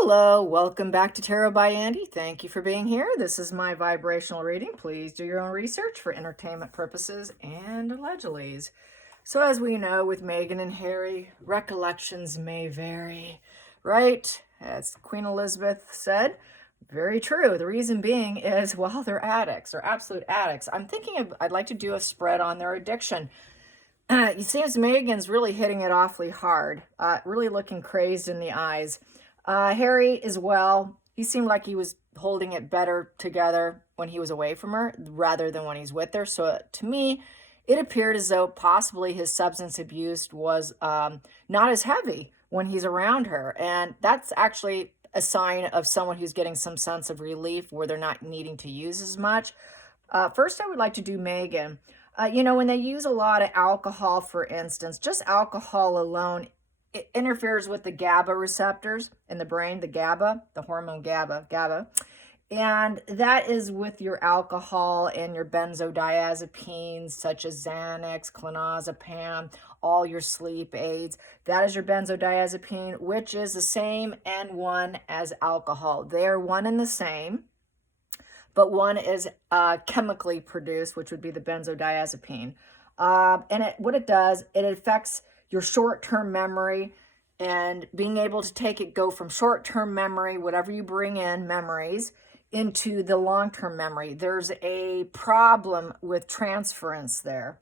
Hello, welcome back to Tarot by Andy. Thank you for being here. This is my vibrational reading. Please do your own research for entertainment purposes and allegedlys. So as we know with Meghan and Harry, recollections may vary, right? As Queen Elizabeth said, very true. The reason being is, well, they're addicts. They're absolute addicts. I'd like to do a spread on their addiction. It seems Meghan's really hitting it awfully hard, really looking crazed in the eyes. Harry as well, he seemed like he was holding it better together when he was away from her rather than when he's with her. So to me, it appeared as though possibly his substance abuse was not as heavy when he's around her. And that's actually a sign of someone who's getting some sense of relief where they're not needing to use as much. First, I would like to do Meghan. When they use a lot of alcohol, for instance, just alcohol alone, it interferes with the GABA receptors in the brain, the hormone GABA. And that is with your alcohol and your benzodiazepines, such as Xanax, clonazepam, all your sleep aids. That is your benzodiazepine, which is the same N1 as alcohol. They are one and the same, but one is chemically produced, which would be the benzodiazepine. What it does, it affects your short-term memory and being able to go from short-term memory, whatever you bring in, memories, into the long-term memory. There's a problem with transference there.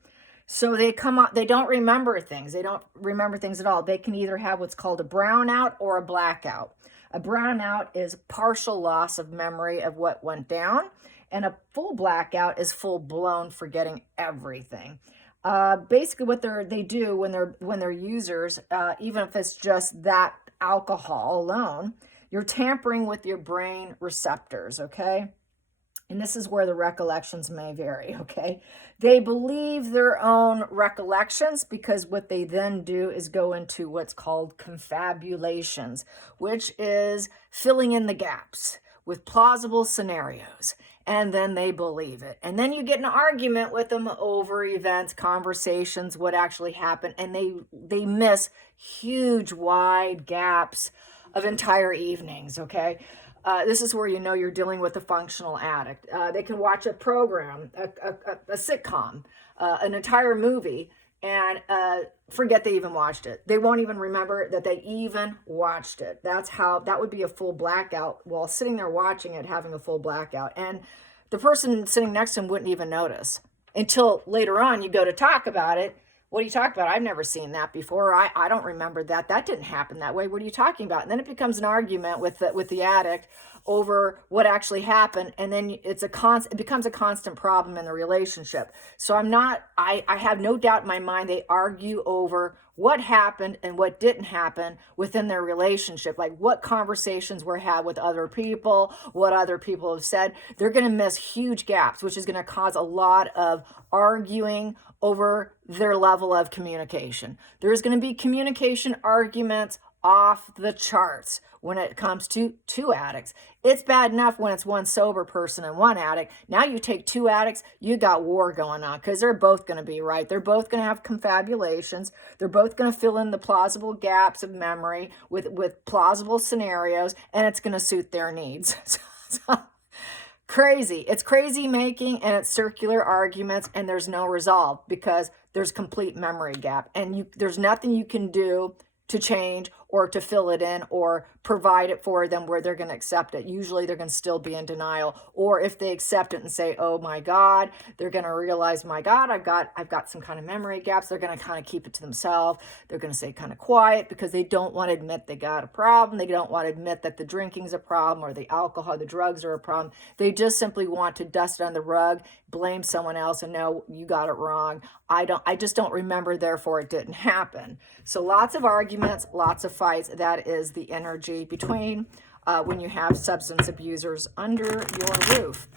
So they don't remember things. They don't remember things at all. They can either have what's called a brownout or a blackout. A brownout is partial loss of memory of what went down, and a full blackout is full-blown forgetting everything. Basically, what they do when they're users, even if it's just that alcohol alone, you're tampering with your brain receptors, okay? And this is where the recollections may vary, okay? They believe their own recollections because what they then do is go into what's called confabulations, which is filling in the gaps with plausible scenarios. And then they believe it. And then you get an argument with them over events, conversations, what actually happened, and they miss huge, wide gaps of entire evenings, okay? This is where you know you're dealing with a functional addict. They can watch a program, a sitcom, an entire movie, and forget they even watched it. They won't even remember that they even watched it. That would be a full blackout while sitting there watching it, having a full blackout. And the person sitting next to him wouldn't even notice until later on you go to talk about it. What are you talking about? I've never seen that before. I don't remember that. That didn't happen that way. What are you talking about? And then it becomes an argument with the addict over what actually happened, and then it becomes a constant problem in the relationship. So I have no doubt in my mind they argue over what happened and what didn't happen within their relationship, like what conversations were had with other people, what other people have said. They're going to miss huge gaps, which is going to cause a lot of arguing over their level of communication. There's going to be communication arguments off the charts when it comes to two addicts. It's bad enough when it's one sober person and one addict. Now you take two addicts, you got war going on because they're both going to be right. They're both going to have confabulations. They're both going to fill in the plausible gaps of memory with plausible scenarios, and it's going to suit their needs. Crazy. It's crazy making, and it's circular arguments, and there's no resolve because there's complete memory gap, and there's nothing you can do to change or to fill it in or provide it for them where they're going to accept it. Usually they're going to still be in denial. Or if they accept it and say, oh my God, they're going to realize, my God, I've got some kind of memory gaps. They're going to kind of keep it to themselves. They're going to stay kind of quiet because they don't want to admit they got a problem. They don't want to admit that the drinking's a problem or the alcohol, the drugs are a problem. They just simply want to dust it on the rug, blame someone else, and no, you got it wrong. I just don't remember, therefore it didn't happen. So lots of arguments, lots of fights. That is the energy between when you have substance abusers under your roof.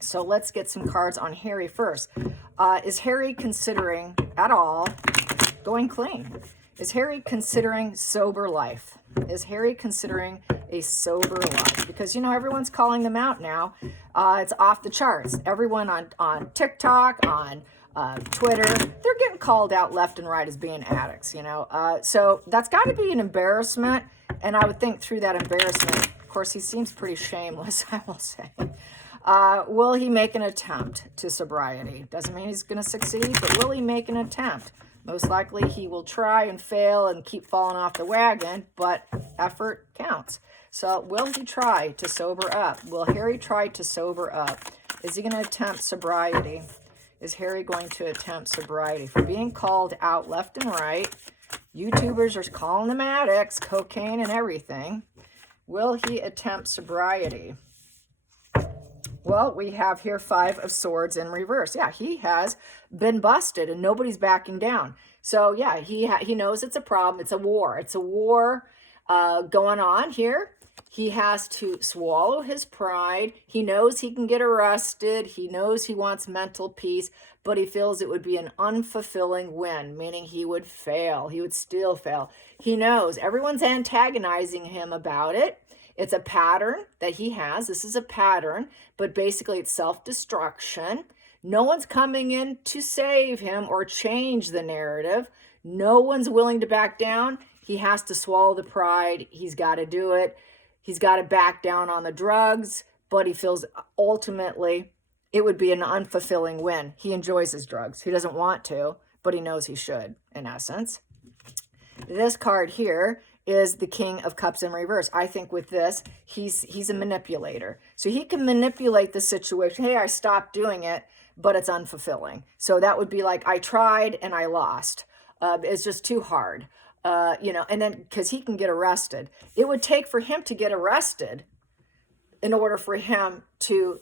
So let's get some cards on Harry first. Is Harry considering at all going clean? Is Harry considering sober life? Is Harry considering a sober life? Because, everyone's calling them out now. It's off the charts. Everyone on TikTok, on Twitter, they're getting called out left and right as being addicts, So that's got to be an embarrassment And I would think through that embarrassment, of course, he seems pretty shameless, I will say. Will he make an attempt to sobriety? Doesn't mean he's going to succeed, but will he make an attempt? Most likely he will try and fail and keep falling off the wagon, but effort counts. So will he try to sober up? Will Harry try to sober up? Is he going to attempt sobriety? Is Harry going to attempt sobriety? For being called out left and right, YouTubers are calling him addicts, cocaine and everything. Will he attempt sobriety? Well, we have here 5 of Swords in reverse. Yeah, he has been busted and nobody's backing down. So yeah, he knows it's a problem. It's a war. It's a war going on here. He has to swallow his pride. He knows he can get arrested. He knows he wants mental peace, but he feels it would be an unfulfilling win, meaning he would fail. He would still fail. He knows everyone's antagonizing him about it. It's a pattern that he has. This is a pattern, but basically it's self-destruction. No one's coming in to save him or change the narrative. No one's willing to back down. He has to swallow the pride. He's got to do it. He's got to back down on the drugs, but he feels ultimately it would be an unfulfilling win. He enjoys his drugs. He doesn't want to, but he knows he should, in essence. This card here is the King of Cups in reverse. I think with this, he's a manipulator. So he can manipulate the situation. Hey, I stopped doing it, but it's unfulfilling. So that would be like, I tried and I lost. It's just too hard. And then because he can get arrested. It would take for him to get arrested in order for him to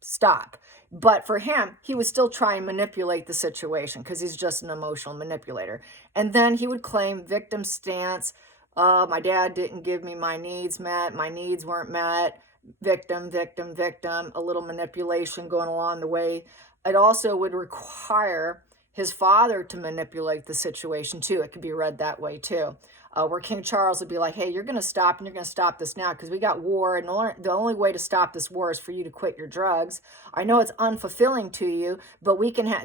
stop. But for him, he would still try and manipulate the situation because he's just an emotional manipulator. And then he would claim victim stance. My dad didn't give me my needs met. My needs weren't met. Victim, victim, victim. A little manipulation going along the way. It also would require his father to manipulate the situation too. It could be read that way too. Where King Charles would be like, hey, you're going to stop and you're going to stop this now because we got war and the only way to stop this war is for you to quit your drugs. I know it's unfulfilling to you, but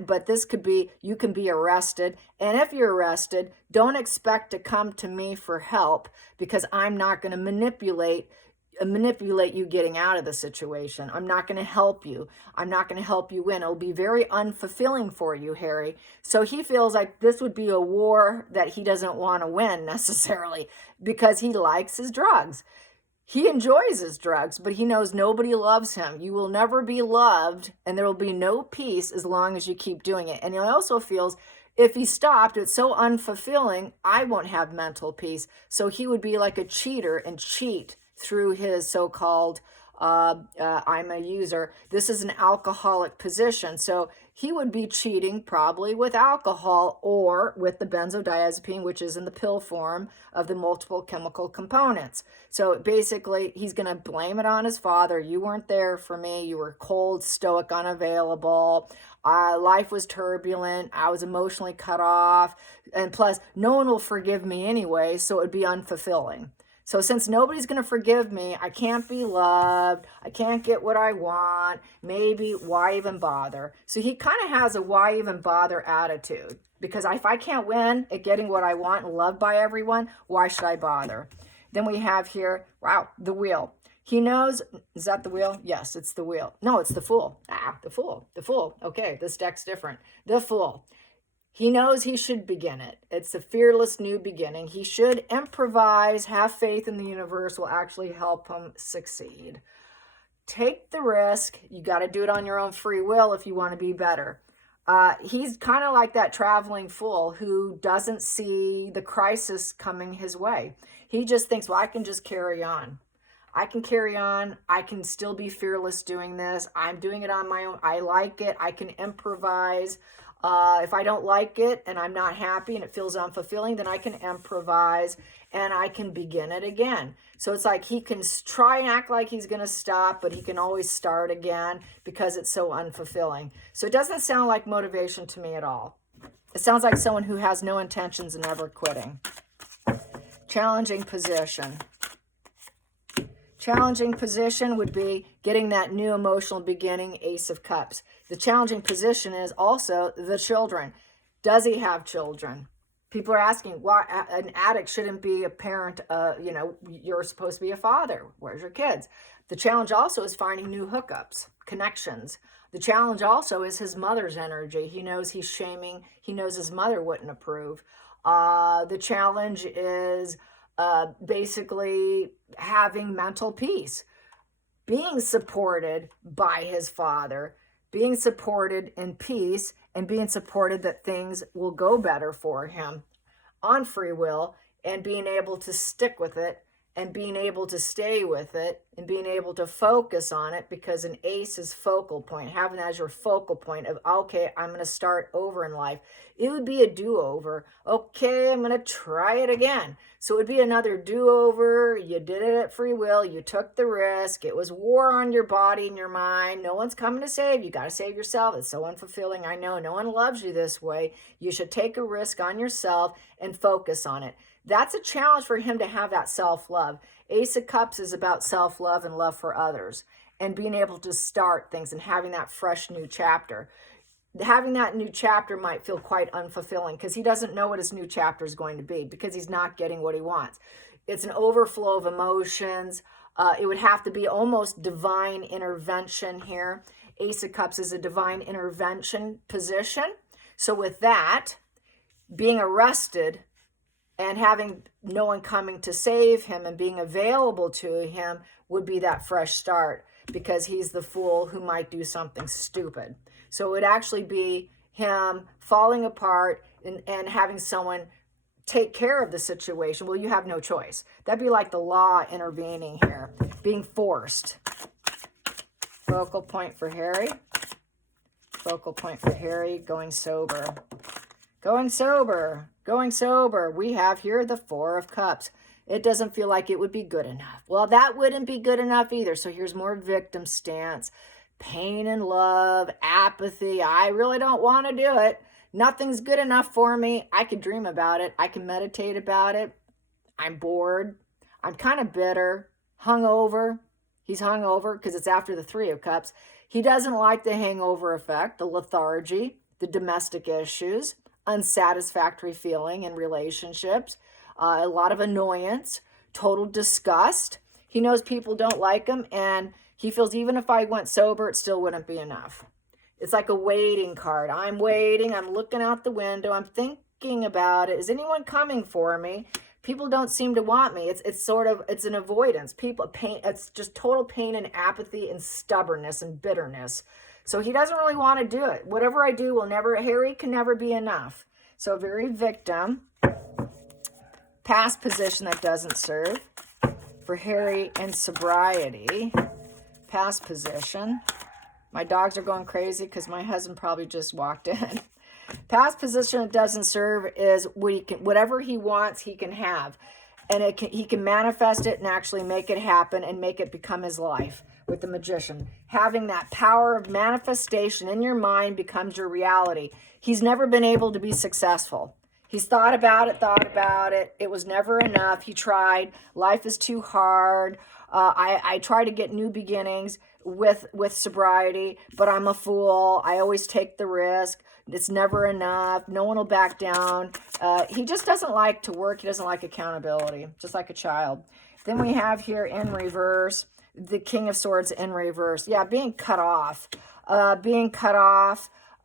but this could be, you can be arrested. And if you're arrested, don't expect to come to me for help because I'm not going to manipulate you getting out of the situation. I'm not going to help you. I'm not going to help you win. It'll be very unfulfilling for you, Harry. So he feels like this would be a war that he doesn't want to win necessarily because he likes his drugs. He enjoys his drugs, but he knows nobody loves him. You will never be loved and there will be no peace as long as you keep doing it. And he also feels if he stopped, it's so unfulfilling, I won't have mental peace. So he would be like a cheater and cheat through his so-called I'm a user. This is an alcoholic position. So he would be cheating probably with alcohol or with the benzodiazepine, which is in the pill form of the multiple chemical components. So basically, he's going to blame it on his father. You weren't there for me. You were cold, stoic, unavailable. Life was turbulent. I was emotionally cut off. And plus, no one will forgive me anyway, so it would be unfulfilling. So since nobody's going to forgive me, I can't be loved, I can't get what I want, maybe why even bother? So he kind of has a why even bother attitude. Because if I can't win at getting what I want and loved by everyone, why should I bother? Then we have here, wow, the wheel. He knows, is that the wheel? Yes, it's the wheel. No, it's the Fool. The Fool. Okay, this deck's different. The Fool. He knows he should begin it. It's a fearless new beginning. He should improvise, have faith in the universe will actually help him succeed. Take the risk. You got to do it on your own free will if you want to be better. He's kind of like that traveling fool who doesn't see the crisis coming his way. He just thinks, well, I can just carry on. I can carry on. I can still be fearless doing this. I'm doing it on my own. I like it. I can improvise. If I don't like it and I'm not happy and it feels unfulfilling, then I can improvise and I can begin it again. So it's like he can try and act like he's going to stop, but he can always start again because it's so unfulfilling. So it doesn't sound like motivation to me at all. It sounds like someone who has no intentions of ever quitting. Challenging position. Challenging position would be getting that new emotional beginning, Ace of Cups. The challenging position is also the children. Does he have children? People are asking why an addict shouldn't be a parent. You know, you're supposed to be a father. Where's your kids? The challenge also is finding new hookups, connections. The challenge also is his mother's energy. He knows he's shaming. He knows his mother wouldn't approve. The challenge is basically having mental peace, being supported by his father, being supported in peace, and being supported that things will go better for him on free will, and being able to stick with it, and being able to stay with it, and being able to focus on it, because an ace is focal point, having that as your focal point of, okay, I'm going to start over in life. It would be a do-over. Okay, I'm going to try it again. So it would be another do-over. You did it at free will. You took the risk. It was war on your body and your mind. No one's coming to save you. You got to save yourself. It's so unfulfilling. I know no one loves you this way. You should take a risk on yourself and focus on it. That's a challenge for him to have that self-love. Ace of Cups is about self-love and love for others, and being able to start things and having that fresh new chapter. Having that new chapter might feel quite unfulfilling because he doesn't know what his new chapter is going to be, because he's not getting what he wants. It's an overflow of emotions. It would have to be almost divine intervention here. Ace of Cups is a divine intervention position. So with that, being arrested and having no one coming to save him and being available to him would be that fresh start, because he's the fool who might do something stupid. So it would actually be him falling apart and having someone take care of the situation. Well, you have no choice. That'd be like the law intervening here, being forced. Focal point for Harry. Focal point for Harry, going sober. Going sober. Going sober. We have here the Four of Cups. It doesn't feel like it would be good enough. Well, that wouldn't be good enough either. So here's more victim stance. Pain and love, apathy. I really don't want to do it. Nothing's good enough for me. I can dream about it. I can meditate about it. I'm bored. I'm kind of bitter. Hungover. He's hungover because it's after the Three of Cups. He doesn't like the hangover effect, the lethargy, the domestic issues, unsatisfactory feeling in relationships, a lot of annoyance, total disgust. He knows people don't like him, and he feels even if I went sober, it still wouldn't be enough. It's like a waiting card. I'm waiting. I'm looking out the window. I'm thinking about it. Is anyone coming for me? People don't seem to want me. It's an avoidance. Pain. It's just total pain and apathy and stubbornness and bitterness. So he doesn't really want to do it. Whatever I do Harry can never be enough. So very victim. Past position that doesn't serve. For Harry and sobriety. Past position. My dogs are going crazy because my husband probably just walked in. Past position that doesn't serve is whatever he wants, he can have. And he can manifest it and actually make it happen and make it become his life with the Magician. Having that power of manifestation in your mind becomes your reality. He's never been able to be successful. He's thought about it. It was never enough. He tried. Life is too hard. I try to get new beginnings with sobriety, but I'm a fool. I always take the risk. It's never enough. No one will back down. He just doesn't like to work. He doesn't like accountability, just like a child. Then we have here in reverse, the King of Swords in reverse. Yeah, being cut off.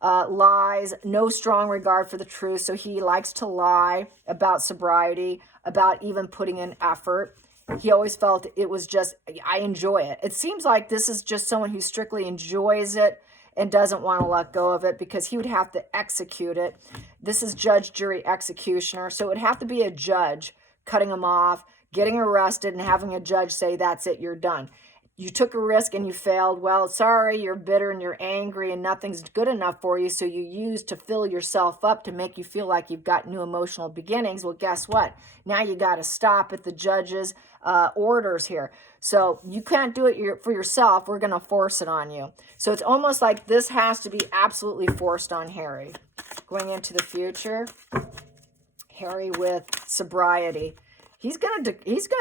Lies, no strong regard for the truth. So he likes to lie about sobriety, about even putting in effort. He always felt it was just, I enjoy it. It seems like this is just someone who strictly enjoys it and doesn't want to let go of it, because he would have to execute it. This is judge, jury, executioner. So it would have to be a judge cutting him off, getting arrested, and having a judge say, that's it, you're done. You took a risk and you failed. Well, sorry, you're bitter and you're angry and nothing's good enough for you. So you use to fill yourself up to make you feel like you've got new emotional beginnings. Well, guess what? Now you got to stop at the judge's orders here. So you can't do it for yourself. We're going to force it on you. So it's almost like this has to be absolutely forced on Harry. Going into the future, Harry with sobriety. He's gonna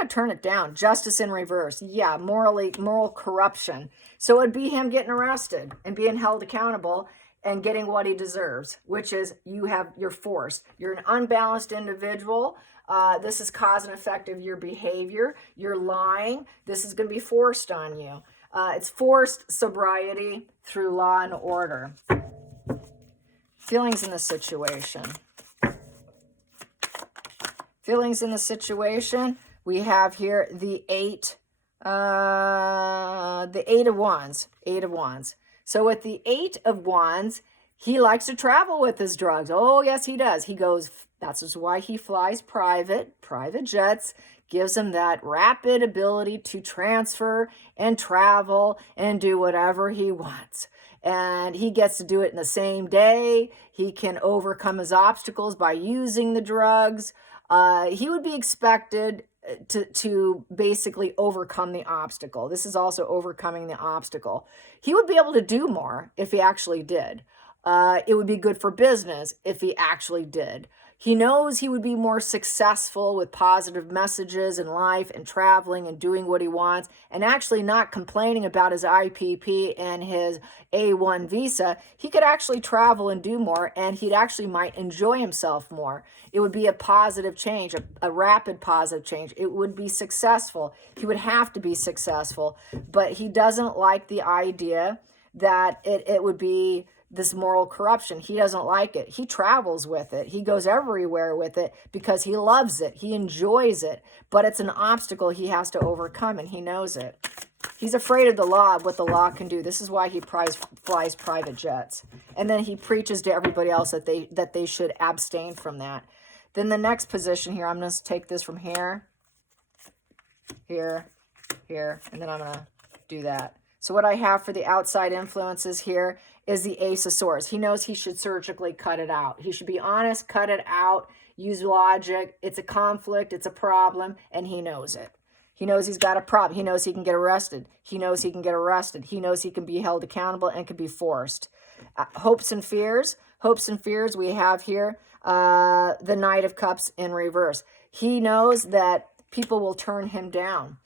turn it down. Justice in reverse. Yeah, moral corruption. So it'd be him getting arrested and being held accountable. and getting what he deserves, which is you're forced. You're an unbalanced individual. This is cause and effect of your behavior. You're lying. This is going to be forced on you. It's forced sobriety through law and order. Feelings in the situation. Feelings in the situation. We have here the eight of wands. Eight of wands. So with the 8 of wands, he likes to travel with his drugs. Oh, yes, he does. He goes, that's just why he flies private jets, gives him that rapid ability to transfer and travel and do whatever he wants. And he gets to do it in the same day. He can overcome his obstacles by using the drugs. He would be expected to basically overcome the obstacle. This is also overcoming the obstacle. He would be able to do more if he actually did. It would be good for business if he actually did. He knows he would be more successful with positive messages in life and traveling and doing what he wants and actually not complaining about his IPP and his A1 visa. He could actually travel and do more, and he'd actually might enjoy himself more. It would be a positive change, a rapid positive change. It would be successful. He would have to be successful, but he doesn't like the idea that it would be this moral corruption. He doesn't like it. He travels with it. He goes everywhere with it because he loves it. He enjoys it, but it's an obstacle he has to overcome, and he knows it. He's afraid of the law, of what the law can do. This is why he flies private jets. And then he preaches to everybody else that they should abstain from that. Then the next position here, I'm going to take this from here, here, here, and then I'm going to do that. So what I have for the outside influences here is the Ace of Swords. He knows he should surgically cut it out. He should be honest, cut it out, use logic. It's a conflict, it's a problem, and he knows it. He knows he's got a problem. He knows he can get arrested. He knows he can get arrested. He knows he can be held accountable and can be forced. Hopes and fears. Hopes and fears we have here. The Knight of Cups in reverse. He knows that people will turn him down.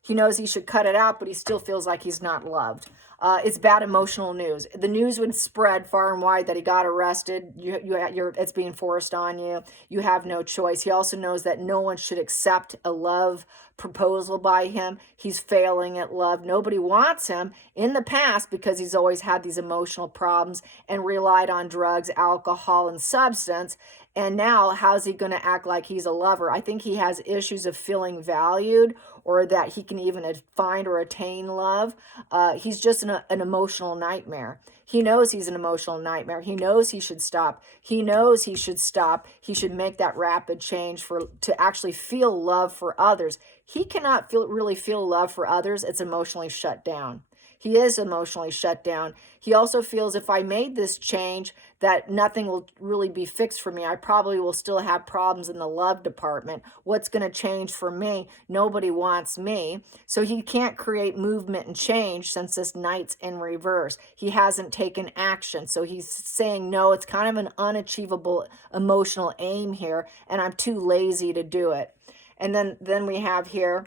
He knows he should cut it out, but he still feels like he's not loved. It's bad emotional news. The news would spread far and wide that he got arrested. It's being forced on you. You have no choice. He also knows that no one should accept a love proposal by him. He's failing at love. Nobody wants him in the past because he's always had these emotional problems and relied on drugs, alcohol, and substance. And now, how's he going to act like he's a lover? I think he has issues of feeling valued, or that he can even find or attain love. He's just an emotional nightmare. He knows he's an emotional nightmare. He knows he should stop. He knows he should stop. He should make that rapid change to actually feel love for others. He cannot really feel love for others. It's emotionally shut down. He is emotionally shut down. He also feels if I made this change that nothing will really be fixed for me. I probably will still have problems in the love department. What's going to change for me? Nobody wants me. So he can't create movement and change since this Knight's in reverse. He hasn't taken action. So he's saying, no, it's kind of an unachievable emotional aim here, and I'm too lazy to do it. And then we have here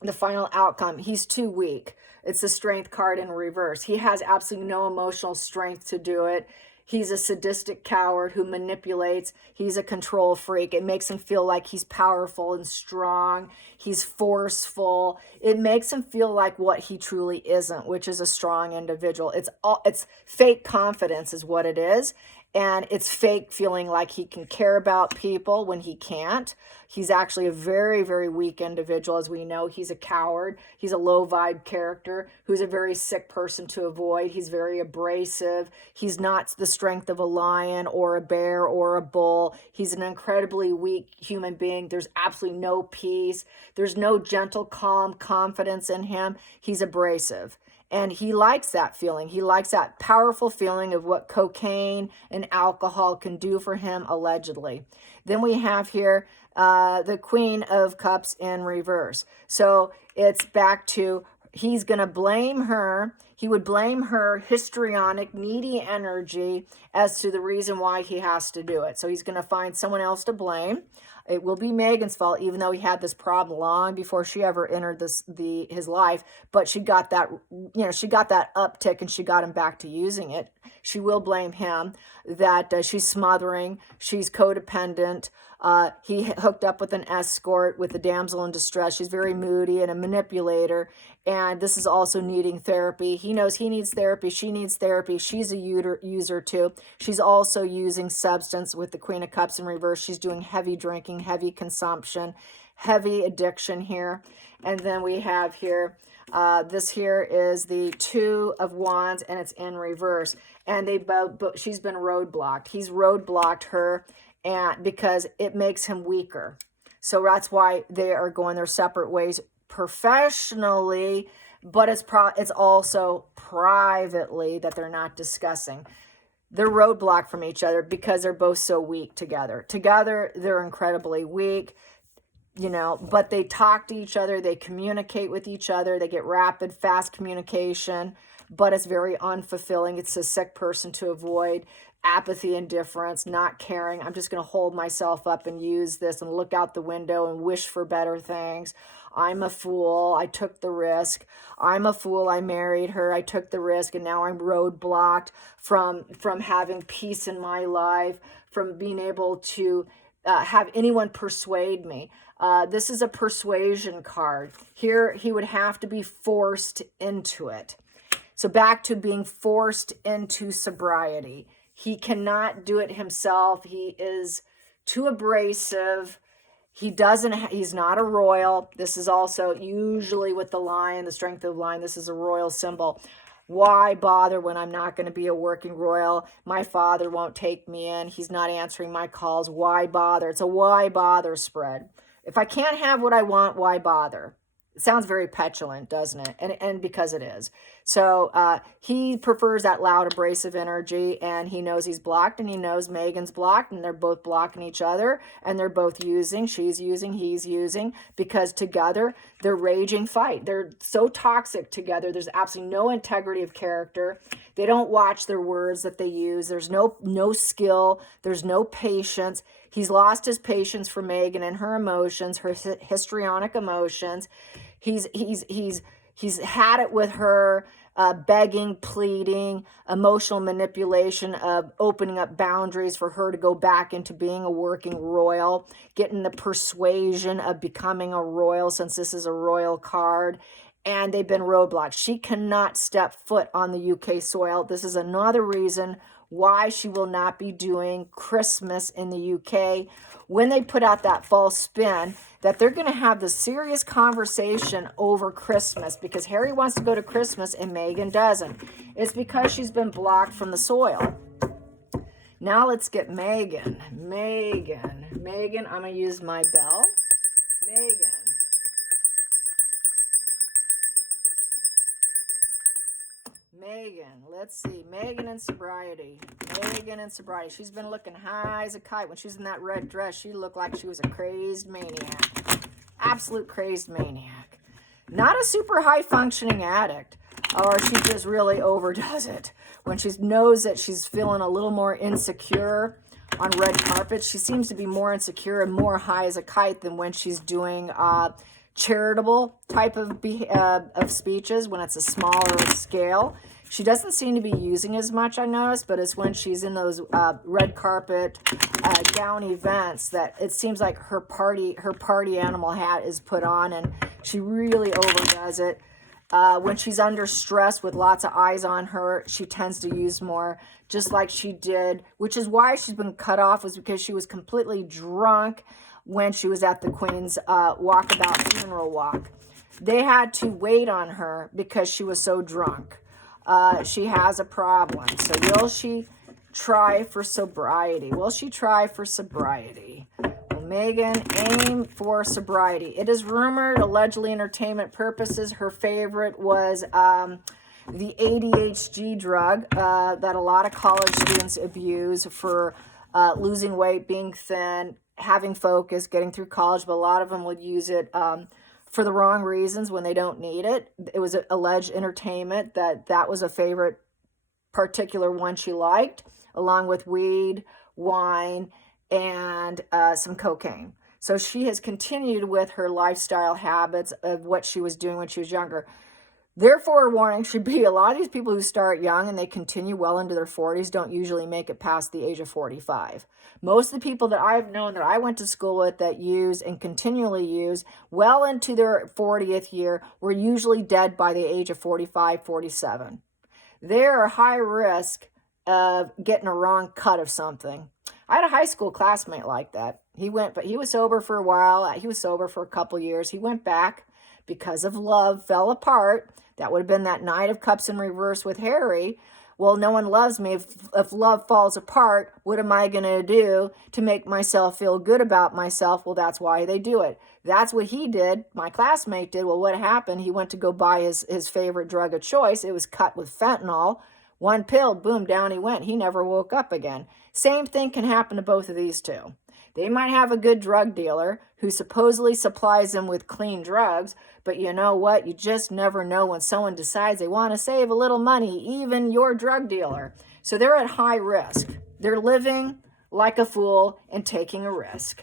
the final outcome. He's too weak. It's the Strength card in reverse. He has absolutely no emotional strength to do it. He's a sadistic coward who manipulates. He's a control freak. It makes him feel like he's powerful and strong. He's forceful. It makes him feel like what he truly isn't, which is a strong individual. It's fake confidence is what it is. And it's fake feeling like he can care about people when he can't. He's actually a very, very weak individual. As we know, he's a coward. He's a low vibe character who's a very sick person to avoid. He's very abrasive. He's not the strength of a lion or a bear or a bull. He's an incredibly weak human being. There's absolutely no peace. There's no gentle, calm confidence in him. He's abrasive. And he likes that feeling. He likes that powerful feeling of what cocaine and alcohol can do for him, allegedly. Then we have here the Queen of Cups in reverse. So it's back to he's going to blame her. He would blame her histrionic, needy energy as to the reason why he has to do it. So he's going to find someone else to blame. It will be Megan's fault, even though he had this problem long before she ever entered his life. But she got that, she got that uptick and she got him back to using it. She will blame him that she's smothering, she's codependent. He hooked up with an escort, with a damsel in distress. She's very moody and a manipulator. And this is also needing therapy. He knows he needs therapy. She needs therapy. She's a user too. She's also using substance with the Queen of Cups in reverse. She's doing heavy drinking, heavy consumption, heavy addiction here. And then we have here, this here is the Two of Wands, and it's in reverse. And she's been roadblocked. He's roadblocked her, and because it makes him weaker. So that's why they are going their separate ways professionally, but it's also privately that they're not discussing. They're roadblocked from each other because they're both so weak together. Together, they're incredibly weak, but they talk to each other, they communicate with each other, they get rapid, fast communication, but it's very unfulfilling. It's a sick person to avoid. Apathy, indifference, not caring. I'm just going to hold myself up and use this and look out the window and wish for better things. I'm a fool. I took the risk. I'm a fool. I married her. I took the risk, and now I'm roadblocked from having peace in my life, from being able to have anyone persuade me. This is a persuasion card. Here, he would have to be forced into it. So back to being forced into sobriety. He cannot do it himself. He is too abrasive. He's not a royal. This is also usually with the lion, the strength of the lion, this is a royal symbol. Why bother when I'm not going to be a working royal? My father won't take me in. He's not answering my calls. Why bother? It's a why bother spread. If I can't have what I want, why bother? It sounds very petulant, doesn't it? And because it is. So he prefers that loud, abrasive energy, and he knows he's blocked, and he knows Megan's blocked, and they're both blocking each other, and they're both using, she's using, he's using, because together they're raging fight. They're so toxic together. There's absolutely no integrity of character. They don't watch their words that they use. There's no skill. There's no patience. He's lost his patience for Megan and her emotions, her histrionic emotions. He's had it with her, begging, pleading, emotional manipulation of opening up boundaries for her to go back into being a working royal, getting the persuasion of becoming a royal, since this is a royal card. And they've been roadblocked. She cannot step foot on the UK soil. This is another reason why she will not be doing Christmas in the UK. When they put out that false spin that they're going to have the serious conversation over Christmas, because Harry wants to go to Christmas and Meghan doesn't. It's because she's been blocked from the soil. Now let's get Meghan. Meghan, I'm going to use my bell. Meghan, let's see. Meghan and sobriety. She's been looking high as a kite. When she was in that red dress, she looked like she was a crazed maniac. Absolute crazed maniac. Not a super high functioning addict, or she just really overdoes it. When she knows that she's feeling a little more insecure on red carpet, she seems to be more insecure and more high as a kite than when she's doing charitable type of speeches, when it's a smaller scale. She doesn't seem to be using as much, I noticed, but it's when she's in those red carpet gown events that it seems like her party animal hat is put on, and she really overdoes it. When she's under stress with lots of eyes on her, she tends to use more, just like she did, which is why she's been cut off, was because she was completely drunk when she was at the Queen's walkabout funeral walk. They had to wait on her because she was so drunk. She has a problem. So will she try for sobriety? Well, Meghan, aim for sobriety. It is rumored, allegedly entertainment purposes, her favorite was the ADHD drug that a lot of college students abuse for losing weight, being thin, having focus, getting through college, but a lot of them would use it for the wrong reasons when they don't need it. It was alleged entertainment that was a favorite particular one she liked, along with weed, wine, and some cocaine. So she has continued with her lifestyle habits of what she was doing when she was younger. Therefore, a warning should be a lot of these people who start young and they continue well into their 40s don't usually make it past the age of 45. Most of the people that I've known that I went to school with that use and continually use well into their 40th year were usually dead by the age of 45, 47. They're high risk of getting a wrong cut of something. I had a high school classmate like that. He was sober for a while. He was sober for a couple years. He went back because of love, fell apart. That would have been that Knight of Cups in reverse with Harry. Well, no one loves me. If love falls apart, what am I going to do to make myself feel good about myself? Well, that's why they do it. That's what he did. My classmate did. Well, what happened? He went to go buy his favorite drug of choice. It was cut with fentanyl. One pill, boom, down he went. He never woke up again. Same thing can happen to both of these two. They might have a good drug dealer who supposedly supplies them with clean drugs, but you know what? You just never know when someone decides they want to save a little money, even your drug dealer. So they're at high risk. They're living like a fool and taking a risk,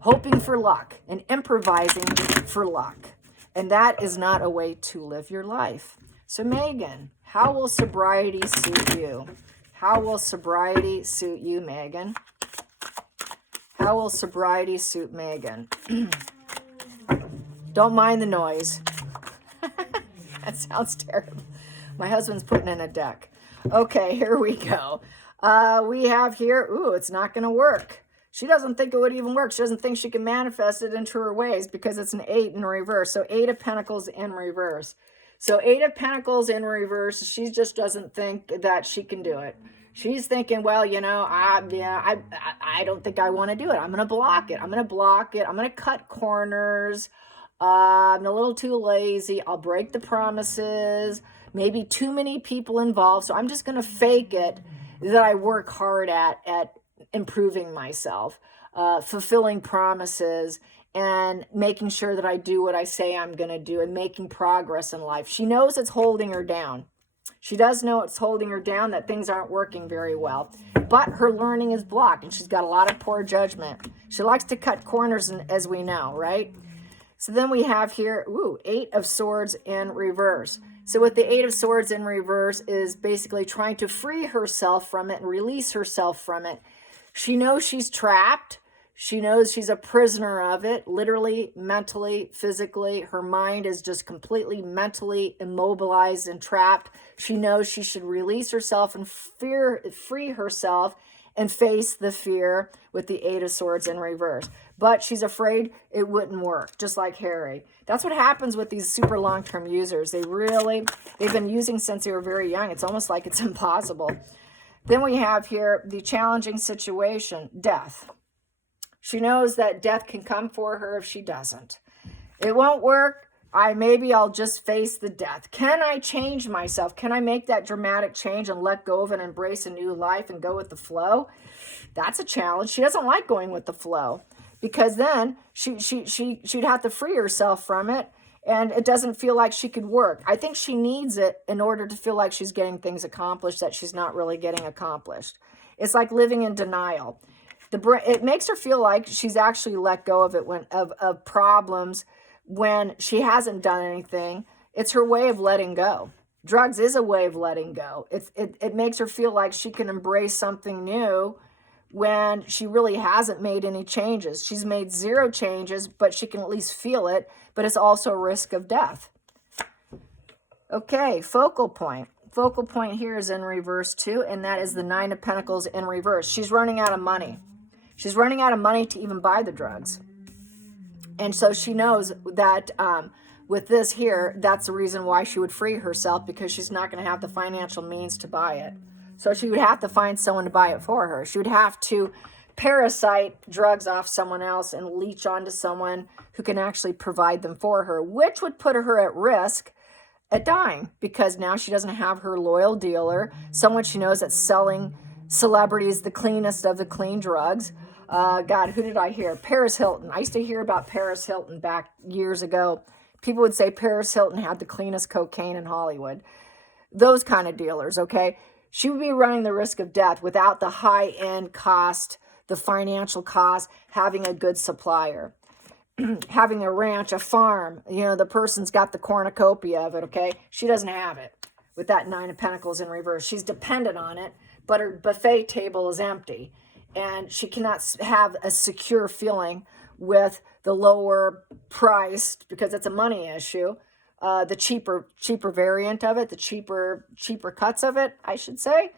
hoping for luck and improvising for luck. And that is not a way to live your life. So Megan, how will sobriety suit you? How will sobriety suit you, Megan? How will sobriety suit Megan? Don't mind the noise. That sounds terrible. My husband's putting in a deck. Okay, here we go. We have here, it's not going to work. She doesn't think it would even work. She doesn't think she can manifest it into her ways because it's an 8 in reverse. So 8 of Pentacles in reverse. So 8 of Pentacles in reverse, she just doesn't think that she can do it. She's thinking, well, I don't think I want to do it. I'm going to block it. I'm going to cut corners. I'm a little too lazy. I'll break the promises. Maybe too many people involved. So I'm just going to fake it that I work hard at improving myself, fulfilling promises, and making sure that I do what I say I'm going to do and making progress in life. She knows it's holding her down. She does know it's holding her down, that things aren't working very well. But her learning is blocked, and she's got a lot of poor judgment. She likes to cut corners, as we know, right? So then we have here, 8 of Swords in reverse. So with the 8 of Swords in reverse is basically trying to free herself from it and release herself from it. She knows she's trapped. She knows she's a prisoner of it, literally, mentally, physically. Her mind is just completely mentally immobilized and trapped. She knows she should release herself and free herself and face the fear with the 8 of Swords in reverse. But she's afraid it wouldn't work, just like Harry. That's what happens with these super long-term users. They've been using since they were very young. It's almost like it's impossible. Then we have here the challenging situation, death. She knows that death can come for her if she doesn't. It won't work. Maybe I'll just face the death. Can I change myself? Can I make that dramatic change and let go of and embrace a new life and go with the flow? That's a challenge. She doesn't like going with the flow because then she'd have to free herself from it, and it doesn't feel like she could work. I think she needs it in order to feel like she's getting things accomplished that she's not really getting accomplished. It's like living in denial. It makes her feel like she's actually let go of it of problems when she hasn't done anything. It's her way of letting go. Drugs is a way of letting go. It makes her feel like she can embrace something new when she really hasn't made any changes. She's made 0 changes, but she can at least feel it, but it's also a risk of death. Okay, focal point. Focal point here is in reverse too, and that is the 9 of Pentacles in reverse. She's running out of money. She's running out of money to even buy the drugs. And so she knows that with this here, that's the reason why she would free herself, because she's not going to have the financial means to buy it. So she would have to find someone to buy it for her. She would have to parasite drugs off someone else and leech onto someone who can actually provide them for her, which would put her at risk at dying, because now she doesn't have her loyal dealer, someone she knows that's selling celebrities the cleanest of the clean drugs. God, who did I hear? Paris Hilton. I used to hear about Paris Hilton back years ago. People would say Paris Hilton had the cleanest cocaine in Hollywood. Those kind of dealers, okay? She would be running the risk of death without the high-end cost, the financial cost, having a good supplier. Having a ranch, a farm, the person's got the cornucopia of it, okay? She doesn't have it with that Nine of Pentacles in reverse. She's dependent on it, but her buffet table is empty. And she cannot have a secure feeling with the lower priced, because it's a money issue, the cheaper variant of it, the cheaper cuts of it, I should say,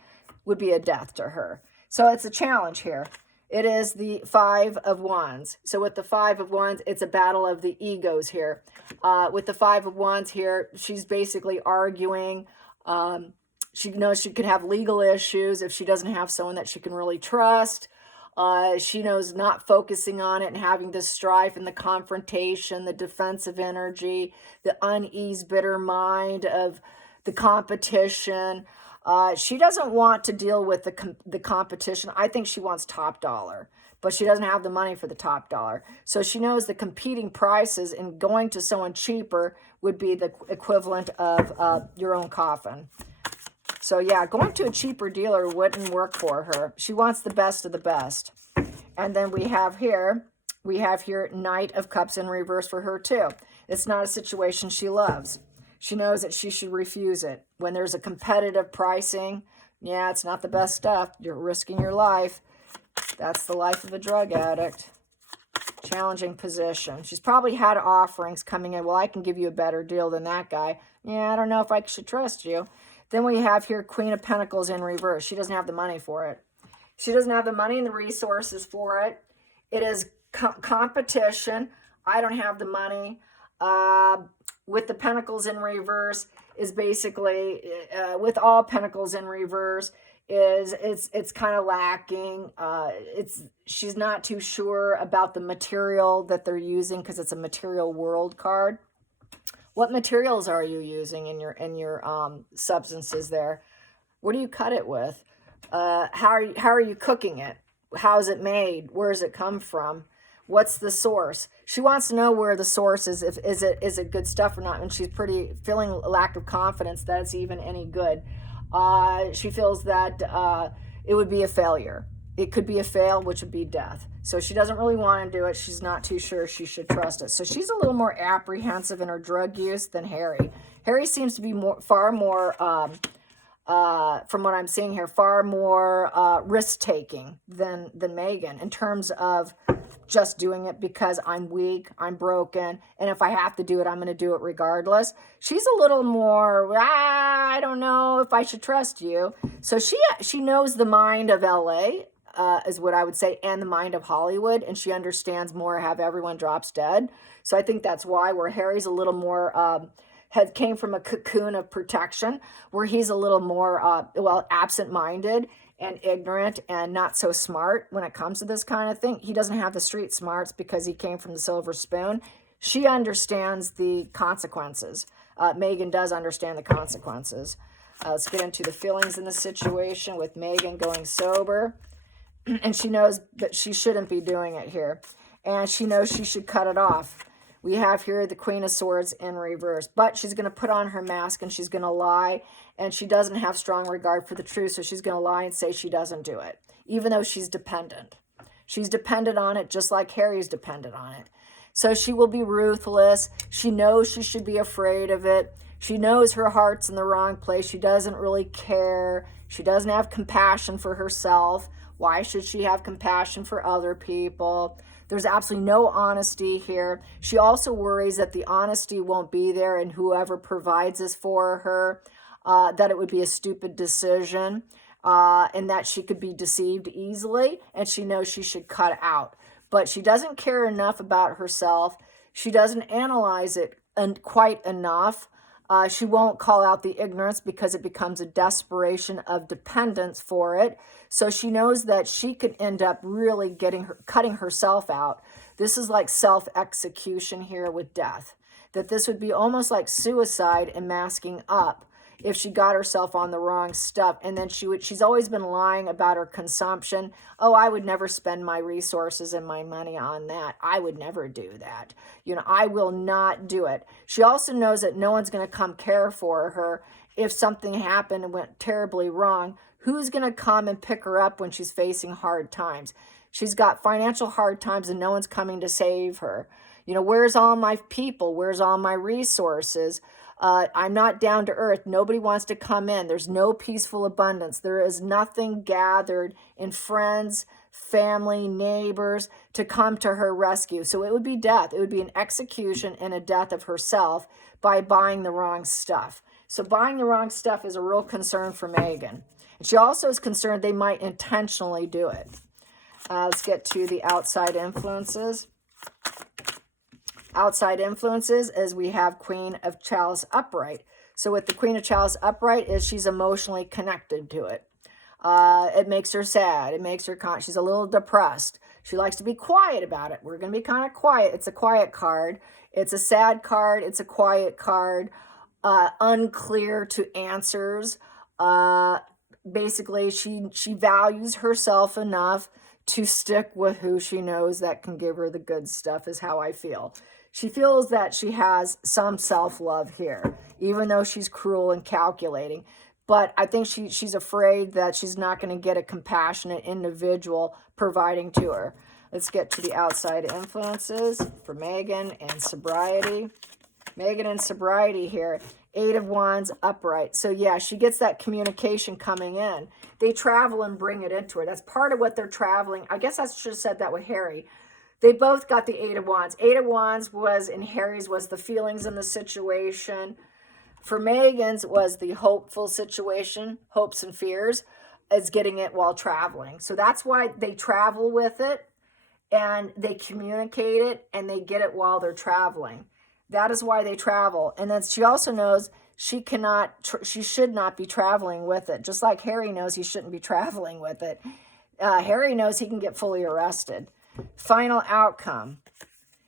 would be a death to her. So it's a challenge here. It is the Five of Wands. So with the Five of Wands, it's a battle of the egos here. With the Five of Wands here, she's basically arguing. She knows she could have legal issues if she doesn't have someone that she can really trust. She knows not focusing on it and having the strife and the confrontation, the defensive energy, the unease, bitter mind of the competition. She doesn't want to deal with the competition. I think she wants top dollar, but she doesn't have the money for the top dollar. So she knows the competing prices, and going to someone cheaper would be the equivalent of your own coffin. So yeah, going to a cheaper dealer wouldn't work for her. She wants the best of the best. And then we have here Knight of Cups in reverse for her too. It's not a situation she loves. She knows that she should refuse it. When there's a competitive pricing, yeah, it's not the best stuff. You're risking your life. That's the life of a drug addict. Challenging position. She's probably had offerings coming in. Well, I can give you a better deal than that guy. Yeah, I don't know if I should trust you. Then we have here Queen of Pentacles in reverse. She doesn't have the money for it. She doesn't have the money and the resources for it. It is competition. I don't have the money. With the Pentacles in reverse is basically, with all Pentacles in reverse, it's kind of lacking. She's not too sure about the material that they're using, because it's a material world card. What materials are you using in your substances there? What do you cut it with? How are you cooking it? How is it made? Where does it come from? What's the source? She wants to know where the source is. Is it good stuff or not? And she's feeling a lack of confidence that it's even any good. She feels that it would be a failure. It could be a fail, which would be death. So she doesn't really want to do it. She's not too sure she should trust it. So she's a little more apprehensive in her drug use than Harry. Harry seems to be far more, from what I'm seeing here, far more risk-taking than Megan, in terms of just doing it because I'm weak, I'm broken, and if I have to do it, I'm going to do it regardless. She's a little more, I don't know if I should trust you. So she knows the mind of LA, is what I would say, and the mind of Hollywood, and she understands more have everyone drops dead. So I think that's why, where Harry's a little more, came from a cocoon of protection, where he's a little more, absent-minded and ignorant and not so smart when it comes to this kind of thing. He doesn't have the street smarts because he came from the silver spoon. She understands the consequences. Megan does understand the consequences. Let's get into the feelings in the situation with Megan going sober. And she knows that she shouldn't be doing it here. And she knows she should cut it off. We have here the Queen of Swords in reverse. But she's going to put on her mask and she's going to lie. And she doesn't have strong regard for the truth. So she's going to lie and say she doesn't do it. Even though she's dependent. She's dependent on it just like Harry's dependent on it. So she will be ruthless. She knows she should be afraid of it. She knows her heart's in the wrong place. She doesn't really care. She doesn't have compassion for herself. Why should she have compassion for other people? There's absolutely no honesty here. She also worries that the honesty won't be there, and whoever provides this for her, that it would be a stupid decision, and that she could be deceived easily, and she knows she should cut out. But she doesn't care enough about herself. She doesn't analyze it quite enough. She won't call out the ignorance because it becomes a desperation of dependence for it. So she knows that she could end up really cutting herself out. This is like self-execution here with death. That this would be almost like suicide and masking up if she got herself on the wrong stuff. And then she's always been lying about her consumption. Oh, I would never spend my resources and my money on that. I would never do that. I will not do it. She also knows that no one's going to come care for her if something happened and went terribly wrong. Who's going to come and pick her up when she's facing hard times? She's got financial hard times and no one's coming to save her. You know, where's all my people? Where's all my resources? I'm not down to earth. Nobody wants to come in. There's no peaceful abundance. There is nothing gathered in friends, family, neighbors to come to her rescue. So it would be death. It would be an execution and a death of herself by buying the wrong stuff. So buying the wrong stuff is a real concern for Megan. And she also is concerned they might intentionally do it. Let's get to the outside influences. Outside influences is we have Queen of Chalice upright. So with the Queen of Chalice upright is she's emotionally connected to it. It makes her sad. It makes her, she's a little depressed. She likes to be quiet about it. We're going to be kind of quiet. It's a quiet card. It's a sad card. It's a quiet card. Unclear to answers. Basically, she values herself enough to stick with who she knows that can give her the good stuff, is how I feel. She feels that she has some self-love here, even though she's cruel and calculating. But I think she's afraid that she's not going to get a compassionate individual providing to her. Let's get to the outside influences for Megan and sobriety. Megan and sobriety here. 8 of Wands upright. So yeah, she gets that communication coming in. They travel and bring it into her. That's part of what they're traveling. I guess I should have said that with Harry. They both got the 8 of Wands. 8 of Wands was, in Harry's, was the feelings in the situation. For Megan's was the hopeful situation, hopes and fears, is getting it while traveling. So that's why they travel with it, and they communicate it, and they get it while they're traveling. That is why they travel. And then she also knows she should not be traveling with it. Just like Harry knows he shouldn't be traveling with it. Harry knows he can get fully arrested. Final outcome.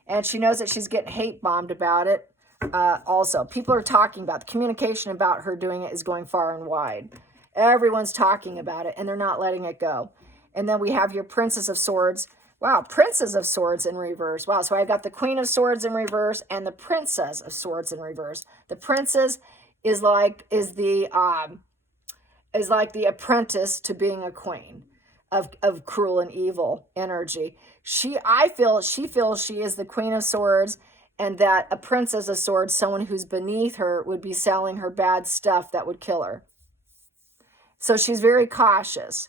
And she knows that she's getting hate bombed about it. Also, people are talking about the communication about her doing it is going far and wide. Everyone's talking about it, and they're not letting it go. And then we have your Princess of Swords. Wow, Princess of Swords in reverse. Wow, so I've got the Queen of Swords in reverse and the Princess of Swords in reverse. The Princess is like the apprentice to being a queen of cruel and evil energy. She feels she is the Queen of Swords, and that a Princess of Swords, someone who's beneath her, would be selling her bad stuff that would kill her. So she's very cautious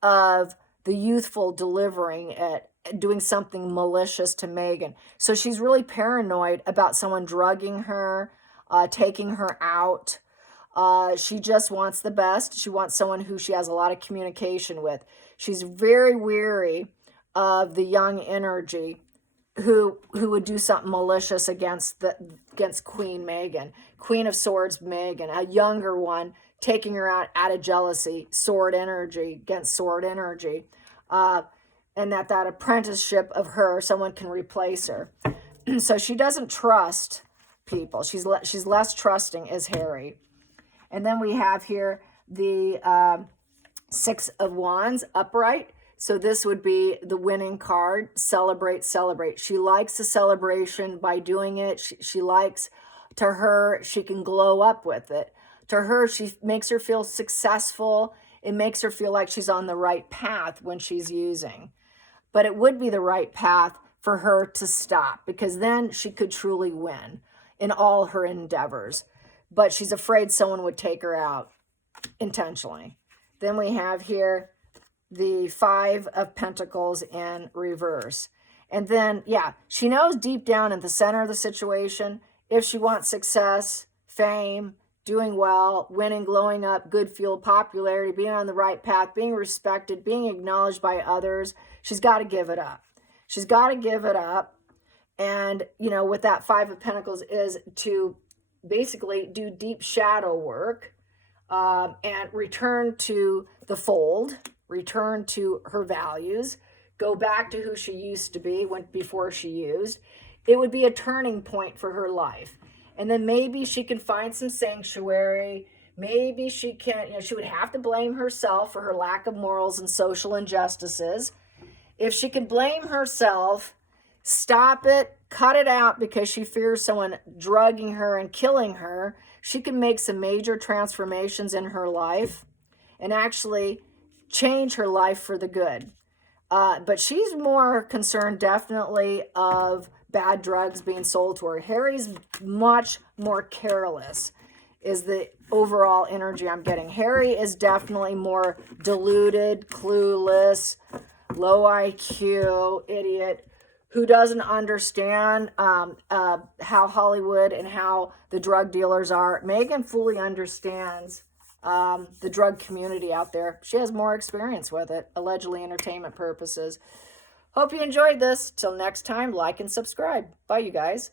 of the youthful delivering it, doing something malicious to Megan. So she's really paranoid about someone drugging her, taking her out. She just wants the best. She wants someone who she has a lot of communication with. She's very weary of the young energy who would do something malicious against Queen Megan. Queen of Swords Megan, a younger one, taking her out of jealousy, sword energy against sword energy. And that apprenticeship of her, someone can replace her. So she doesn't trust people. She's less trusting as Harry. And then we have here the 6 of Wands upright. So this would be the winning card. Celebrate, celebrate. She likes a celebration by doing it. She likes, to her, she can glow up with it. To her, she makes her feel successful. It makes her feel like she's on the right path when she's using. But it would be the right path for her to stop, because then she could truly win in all her endeavors. But she's afraid someone would take her out intentionally. Then we have here the 5 of Pentacles in reverse. And then, yeah, she knows deep down in the center of the situation, if she wants success, fame, doing well, winning, glowing up, good fuel, popularity, being on the right path, being respected, being acknowledged by others, she's got to give it up. She's got to give it up. And, you know, with that 5 of Pentacles is to basically do deep shadow work and return to the fold, return to her values, go back to who she used to be before she used. It would be a turning point for her life. And then maybe she can find some sanctuary. Maybe she can, she would have to blame herself for her lack of morals and social injustices. If she can blame herself, stop it, cut it out because she fears someone drugging her and killing her, she can make some major transformations in her life and actually change her life for the good. But she's more concerned definitely of bad drugs being sold to her. Harry's much more careless is the overall energy I'm getting. Harry is definitely more deluded, clueless, low IQ, idiot, who doesn't understand how Hollywood and how the drug dealers are. Megan fully understands the drug community out there. She has more experience with it, allegedly entertainment purposes. Hope you enjoyed this. Till next time, like and subscribe. Bye, you guys.